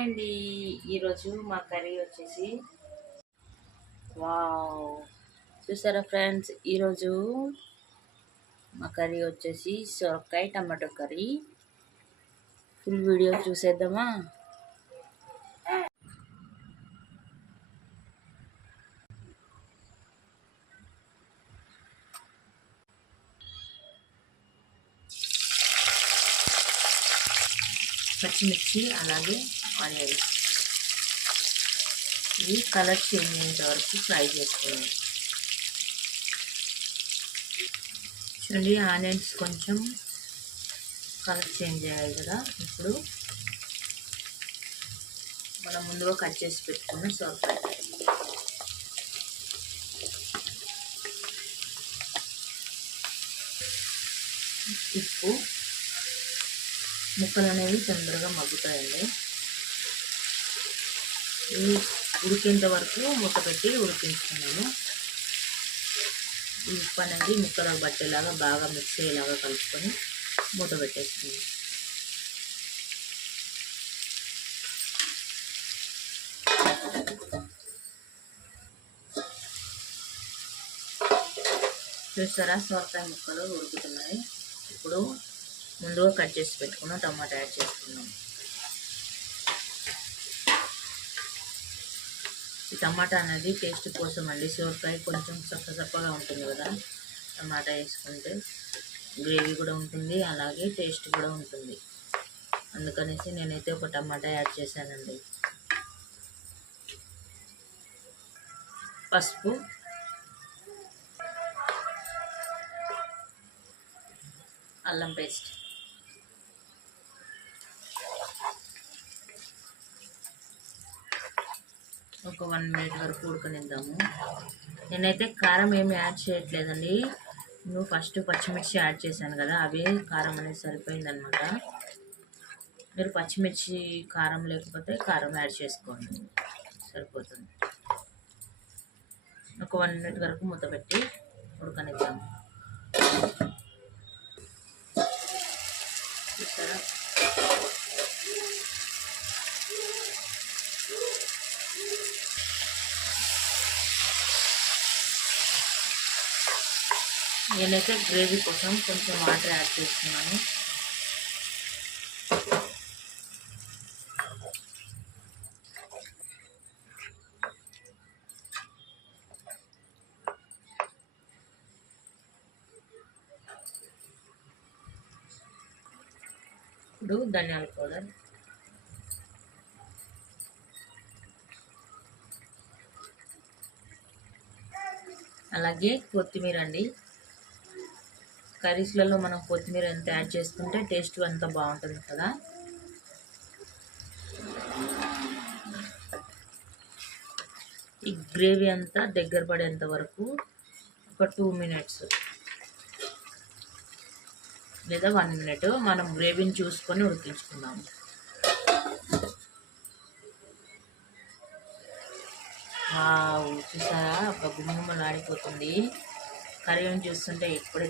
అండి ఈరోజు మా కర్రీ వచ్చేసి వావ్ చూసారా ఫ్రెండ్స్, ఈరోజు మా కర్రీ వచ్చేసి సొరకాయ టమాటో కర్రీ. ఫుల్ వీడియో చూసేద్దామా? పచ్చిమిర్చి అలాగే ఆనియన్స్ ఇవి కలర్ చేంజ్ అయ్యేంత వరకు ఫ్రై చేసుకోవాలి. చూడండి, ఆనియన్స్ కొంచెం కలర్ చేంజ్ అయ్యాయి కదా. ఇప్పుడు మనం ముందుగా కట్ చేసి పెట్టుకున్న సొరకాయ, ఉప్పు, ముక్కలు అనేవి తొందరగా మగ్గుతాయండి. ఇవి ఉడికేంత వరకు మూత పెట్టి ఉడికించుకున్నాను. ఈ ఉప్పు అనేది ముక్కలకు పట్టేలాగా బాగా మిక్స్ అయ్యేలాగా కలుపుకొని మూత పెట్టేసుకున్నాను. చూస్తారా, సొరకాయ ముక్కలు ఉడుకుతున్నాయి. ఇప్పుడు ముందుగా కట్ చేసి పెట్టుకున్న టమాటా యాడ్ చేసుకున్నాం. ఈ టమాటా అనేది టేస్ట్ కోసం అండి. సొరకాయ కొంచెం చప్పగా ఉంటుంది కదా, టమాటా వేసుకుంటే గ్రేవీ కూడా ఉంటుంది, అలాగే టేస్ట్ కూడా ఉంటుంది. అందుకనేసి నేనైతే ఒక టమాటా యాడ్ చేశానండి. పసుపు, అల్లం పేస్ట్, ఒక 1 మినిట్ వరకు ఉడకనిద్దాము. నేనైతే కారం ఏమి యాడ్ చేయట్లేదండి. నేను ఫస్ట్ పచ్చిమిర్చి యాడ్ చేశాను కదా, అవే కారం అనేది సరిపోయిందనమాట. మీరు పచ్చిమిర్చి కారం లేకపోతే కారం యాడ్ చేసుకోండి, సరిపోతుంది. ఒక 1 మినిట్ వరకు మూత పెట్టి ఉడకనిద్దాము. చూసారా, నేనైతే గ్రేవీ కోసం కొంచెం వాటర్ యాడ్ చేస్తున్నాను. ఇప్పుడు ధనియాల పౌడర్, అలాగే కొత్తిమీర అండి. కర్రీస్లలో మనం కొత్తిమీర ఎంత యాడ్ చేసుకుంటే టేస్ట్ అంత బాగుంటుంది కదా. ఈ గ్రేవీ అంతా దగ్గర పడేంత వరకు ఒక 2 మినిట్స్ లేదా 1 మినిట్ మనం గ్రేవీని చూసుకొని ఉడికించుకుందాము. చూసారా, గుమ్మలు ఆడిపోతుంది. కర్రీని చూస్తుంటే ఎప్పుడు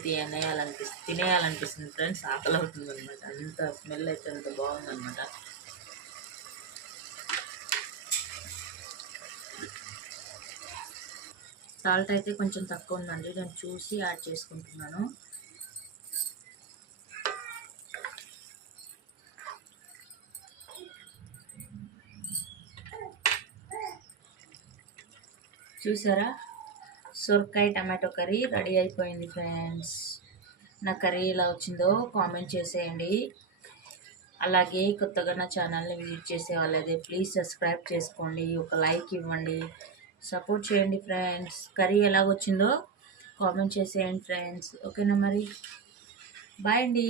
తినేయాలనిపిస్తుంది ఫ్రెండ్స్. ఆకలి అవుతుంది అనమాట. అంత స్మెల్ అయితే అంత బాగుందన్నమాట. సాల్ట్ అయితే కొంచెం తక్కువ ఉందండి, నేను చూసి యాడ్ చేసుకుంటున్నాను. చూసారా, సొరకాయ టమాటో కర్రీ రెడీ అయిపోయింది ఫ్రెండ్స్. నా కర్రీ ఎలా వచ్చిందో కామెంట్ చేసేయండి. అలాగే కొత్తగా నా ఛానల్ని విజిట్ చేసే వాళ్ళైతే ప్లీజ్ సబ్స్క్రైబ్ చేసుకోండి, ఒక లైక్ ఇవ్వండి, సపోర్ట్ చేయండి ఫ్రెండ్స్. కర్రీ ఎలా వచ్చిందో కామెంట్ చేసేయండి ఫ్రెండ్స్. ఓకేనా, మరి బాయ్ అండి.